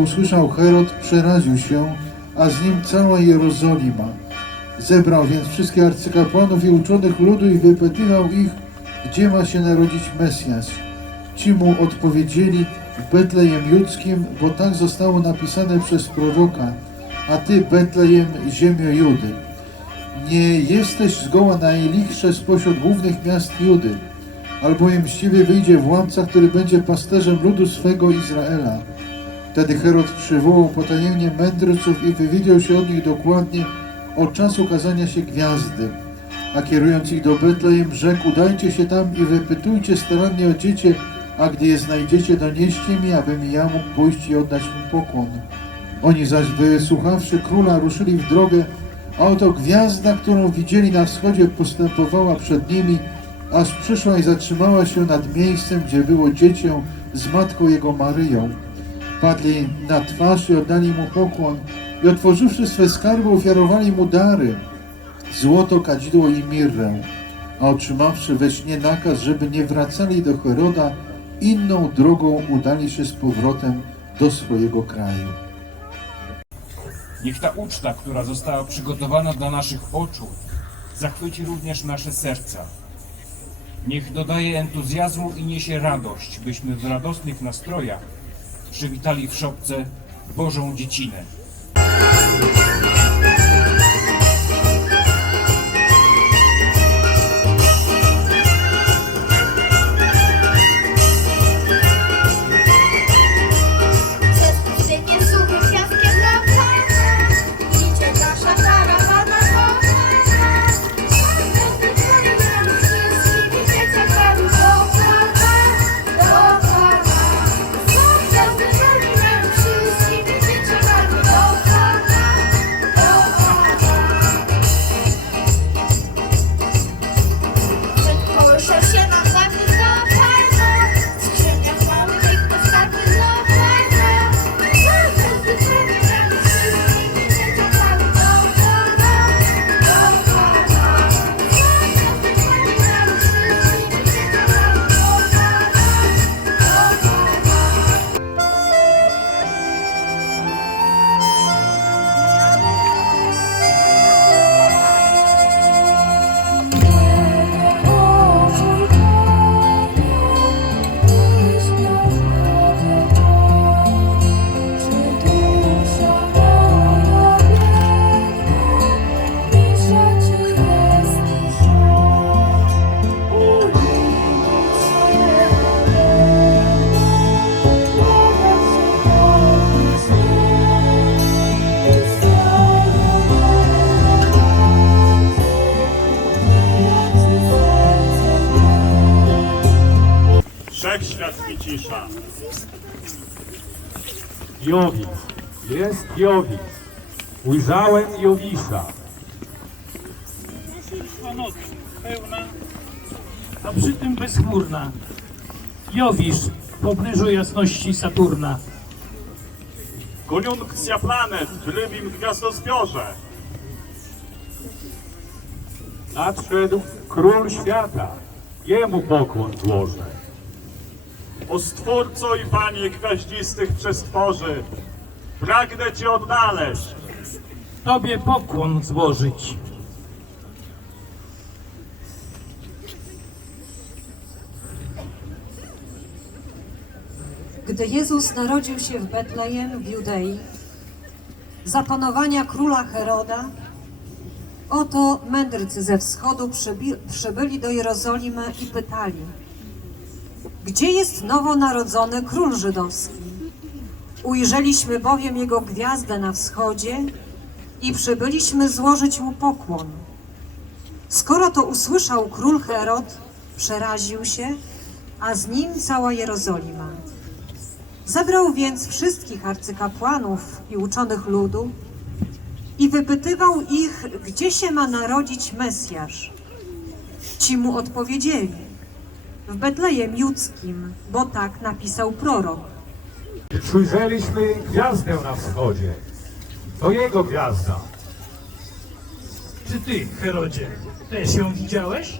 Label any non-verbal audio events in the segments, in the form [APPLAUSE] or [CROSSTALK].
usłyszał Herod, przeraził się, a z nim cała Jerozolima. Zebrał więc wszystkich arcykapłanów i uczonych ludu i wypytywał ich, gdzie ma się narodzić Mesjasz. Ci mu odpowiedzieli w Betlejem Judzkim, bo tak zostało napisane przez proroka, a ty, Betlejem, ziemio Judy. Nie jesteś zgoła najlichsze spośród głównych miast Judy, albowiem z ciebie wyjdzie władca, który będzie pasterzem ludu swego Izraela. Wtedy Herod przywołał potajemnie mędrców i wywiedział się od nich dokładnie od czasu ukazania się gwiazdy. A kierując ich do Betlejem, rzekł, udajcie się tam i wypytujcie starannie o dziecię, a gdy je znajdziecie, donieście mi, abym ja mógł pójść i oddać mu pokłon. Oni zaś, wysłuchawszy króla, ruszyli w drogę, a oto gwiazda, którą widzieli na wschodzie, postępowała przed nimi, aż przyszła i zatrzymała się nad miejscem, gdzie było dziecię z matką jego Maryją. Padli na twarz i oddali mu pokłon i otworzywszy swe skarby, ofiarowali mu dary, złoto, kadzidło i mirrę. A otrzymawszy we śnie nakaz, żeby nie wracali do Heroda, inną drogą udali się z powrotem do swojego kraju. Niech ta uczta, która została przygotowana dla naszych oczu, zachwyci również nasze serca. Niech dodaje entuzjazmu i niesie radość, byśmy w radosnych nastrojach przywitali w szopce Bożą dziecinę. Wszechświat mi cisza. Jowisz, jest Jowisz. Ujrzałem Jowisza. Przyszła noc pełna, a przy tym bezchmurna. Jowisz w pobliżu jasności Saturna. Koniunkcja planet w rybim gwiazdozbiorze. Nadszedł król świata. Jemu pokłon złożę. O Stwórco i Panie gwiaździstych przestworzy. Pragnę Cię odnaleźć. Tobie pokłon złożyć. Gdy Jezus narodził się w Betlejem w Judei, za panowania króla Heroda, oto mędrcy ze wschodu przybyli do Jerozolimy i pytali, gdzie jest nowonarodzony król żydowski? Ujrzeliśmy bowiem jego gwiazdę na wschodzie i przybyliśmy złożyć mu pokłon. Skoro to usłyszał król Herod, przeraził się, a z nim cała Jerozolima. Zebrał więc wszystkich arcykapłanów i uczonych ludu i wypytywał ich, gdzie się ma narodzić Mesjasz. Ci mu odpowiedzieli, w Betlejem Judzkim, bo tak napisał prorok. Ujrzeliśmy gwiazdę na wschodzie. To jego gwiazda. Czy ty, Herodzie, też ją widziałeś?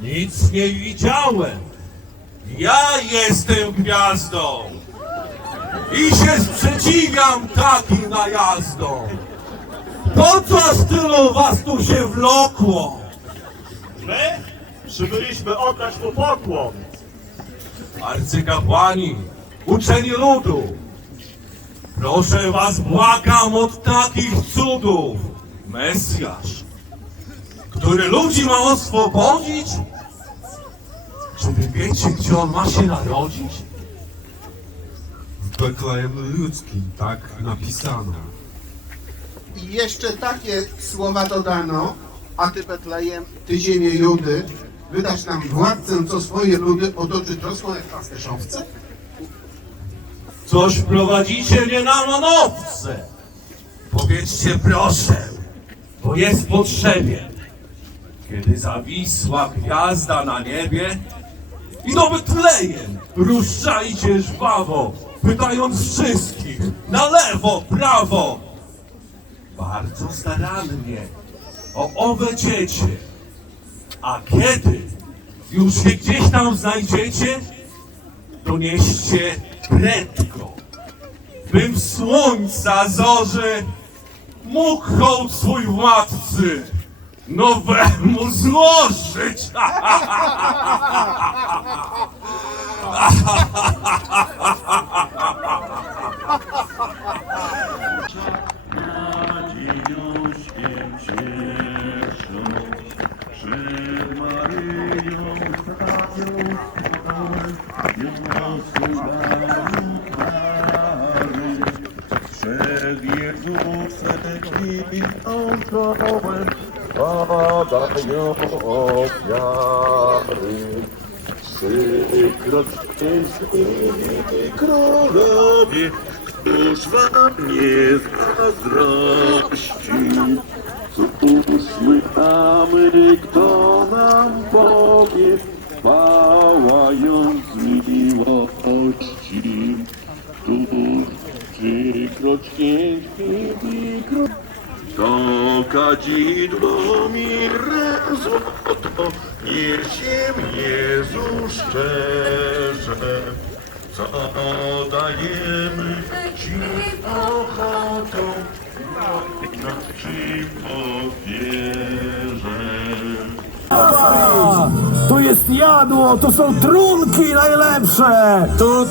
Nic nie widziałem. Ja jestem gwiazdą. I się sprzeciwiam takim najazdom. Po co aż tylu was tu się wlokło? My przybyliśmy oddać mu pokłon. Arcykapłani, uczeni ludu, proszę was, błagam od takich cudów. Mesjasz, który ludzi ma oswobodzić? Czy wy wiecie, gdzie on ma się narodzić? W Betlejem ludzkim, tak napisano. I jeszcze takie słowa dodano, a ty Betlejem, ty ziemię Judy, wydasz nam władcę, co swoje ludy otoczy troską jak pasterzowce? Coś prowadzicie mnie na manowce. Powiedzcie proszę, bo jest potrzebie. Kiedy zawisła gwiazda na niebie i do Betlejem ruszajcie żwawo, pytając wszystkich na lewo, prawo. Bardzo starannie o owe dziecię. A kiedy już je gdzieś tam znajdziecie, donieście prędko, bym słońca zorze mógł hołd swój władcy nowemu złożyć. [LAUGHS] padają ofiary. Trzykroć piękni królowie, któż wam nie zazdrości? Usłychamy, kto nam powie, pałając miłości. Któż Przykroć piękny krok, to kadzidło mirę złoto, niesie Jezu szczerze. Co dajemy Ci ochotą, na Ci powierzę. To jest jadło, to są trunki najlepsze! Tu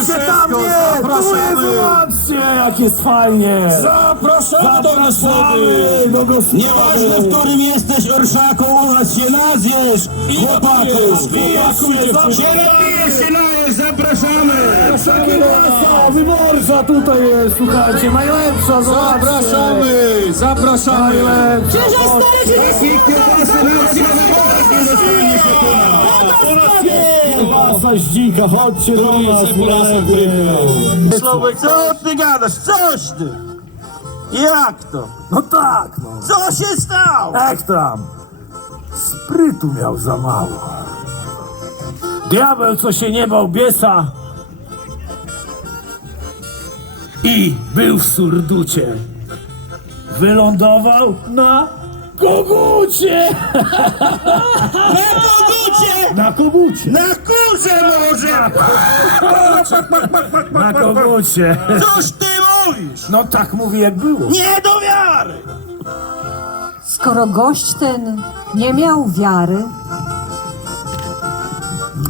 Idźcie tam nie! Tu zobaczcie, jak jest fajnie! Zapraszamy do gospody! Do gospody! Nieważne, w którym jesteś orszaku, u nas się nazwiesz! Chłopaku! Chłopaku, się zapraszamy! Wyborcza tutaj jest, słuchajcie, najlepsza, zobaczcie! Zapraszamy! Zapraszamy! Najlepsza! Kiełbasa zdzika, chodźcie do nas, Słowek, co ty gadasz? Coś ty! Jak to? No tak, no. Co się stało? Jak tam? Sprytu miał za mało. Diabeł, co się nie bał biesa i był w surducie. Wylądował na kogucie! [LAUGHS] Na kogucie! Na kogucie! Na kurze może! [LAUGHS] Na kogucie! Coś ty mówisz? No tak mówi jak było. Nie do wiary! Skoro gość ten nie miał wiary,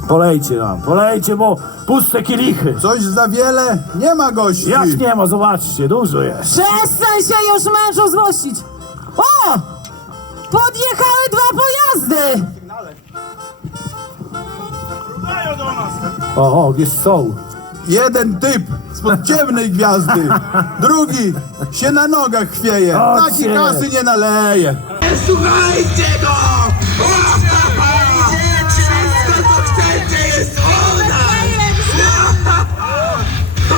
Polejcie nam, polejcie, bo puste kielichy. Coś za wiele? Nie ma gości! Jak nie ma, zobaczcie, dużo jest. Przestań się już mężu złościć! O! Podjechały dwa pojazdy! O, o, jest są. Jeden typ spod [LAUGHS] ciemnej gwiazdy, drugi się na nogach chwieje. Chodźcie. Takiej kasy nie naleje. Słuchajcie go! [LAUGHS]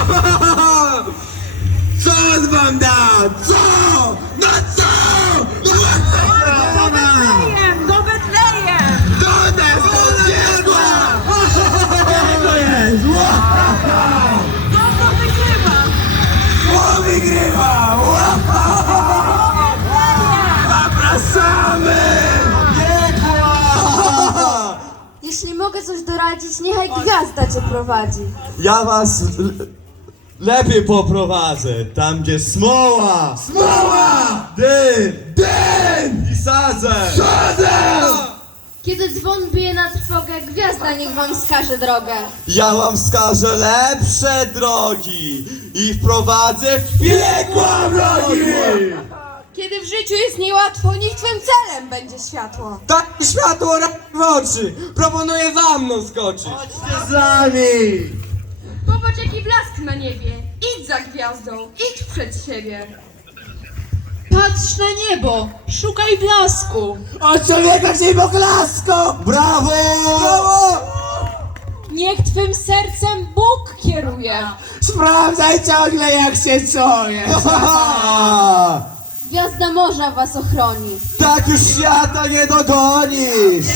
[LAUGHS] Co on wam da? Co? No co? No co? Do Betlejem! Do nas to zbiegła! To jest! To co wygrywa! Kto wygrywa? Zapraszamy! Jeśli mogę coś doradzić, niechaj gwiazda cię prowadzi. Ja was... Lepiej poprowadzę, tam gdzie smoła! Smoła! Dym! Dym! I sadzę! Sadzę! Kiedy dzwon bije na trwogę, gwiazda niech wam wskaże drogę. Ja wam wskażę lepsze drogi i wprowadzę w piekła wrogi! Kiedy w życiu jest niełatwo, niech twym celem będzie światło. Tak światło raz w oczy! Proponuję za mną skoczyć! Chodźcie z nami! Popatrz jaki blask na niebie. Idź za gwiazdą, idź przed siebie. Patrz na niebo, szukaj blasku. O człowieka się poklaską! Brawo! Brawo! Niech twym sercem Bóg kieruje. Sprawdzaj ciągle jak się czuję! Gwiazda morza was ochroni. tak już świata nie dogonisz!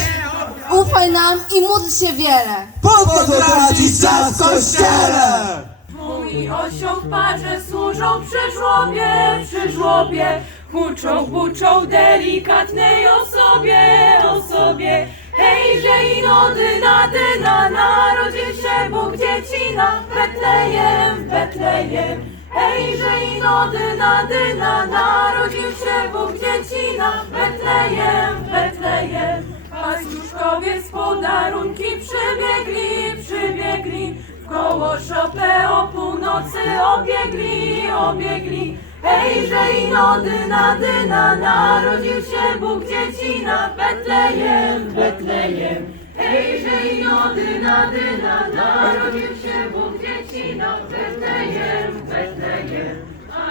Ufaj nam i módl się wiele. Po co tracić czas w kościele? Mój osioł parze służą przy żłobie, przy żłobie. Huczą, huczą delikatnej osobie, osobie. Hejże i nody na dyna, narodził się Bóg dziecina w Betlejem, w Betlejem. Hejże i nody na dyna, narodził się Bóg Betlejem, w Betlejem. Przybiegli, przybiegli. W koło szopę o północy obiegli, obiegli. Hejże i nody na dyna, narodził się Bóg dziecina w Betlejem, w Betlejem. Hejże i nody na dyna, narodził się Bóg dziecina w Betlejem, w Betlejem.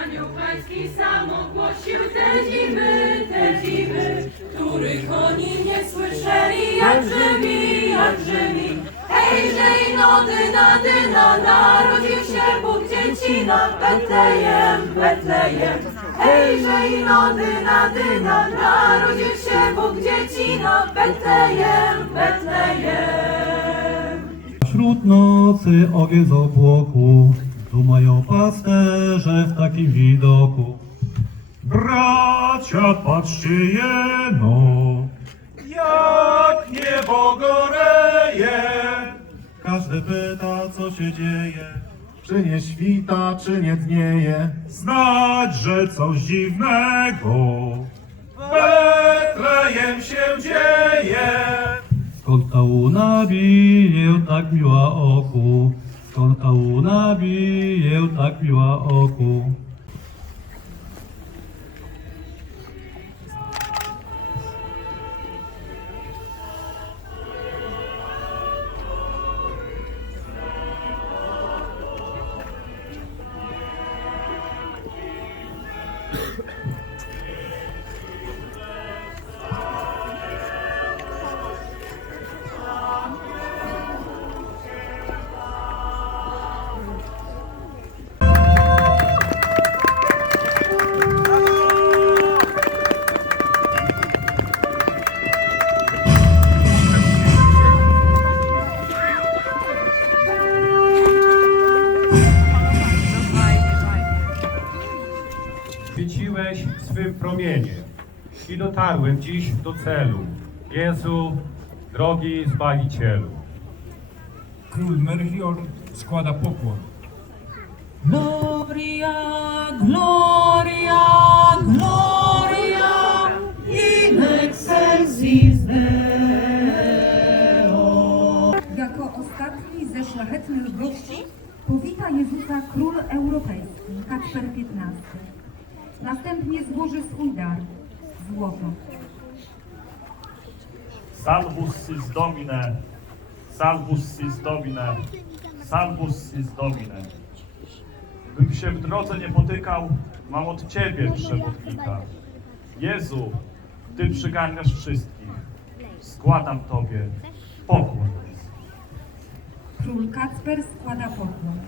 Anioł pański sam ogłosił te zimy, te zimy, których oni nie słyszeli, jak żywi, jak żywi. Hejże i nody na dyna, narodził się Bóg dziecina Betlejem, Betlejem. Hejże i nody na dyna, narodził się Bóg dziecina Betlejem, Betlejem. Wśród nocy ogień z obłoku, dumają pasterze w takim widoku. Bracia, patrzcie jeno, jak niebo goreje. Każdy pyta, co się dzieje. Czy nie świta, czy nie dnieje? Znać, że coś dziwnego Betlejem się dzieje. Skąd ta łuna bije tak miła oku? Skąd ta łuna bije tak miła oku? Dotarłem dziś do celu. Jezu, drogi Zbawicielu. Król Melchior składa pokłon. Gloria, gloria, gloria, in excelsis Deo. Jako ostatni ze szlachetnych gości powita Jezusa król europejski, Kacper XV. Następnie złoży swój dar, złoto. Salvus sis Domine, salvus sis Domine, salvus sis Domine. Bym się w drodze nie potykał, mam od Ciebie przewodnika. Jezu, Ty przygarniasz wszystkich. Składam Tobie pokłon. Król Kacper składa pokłon.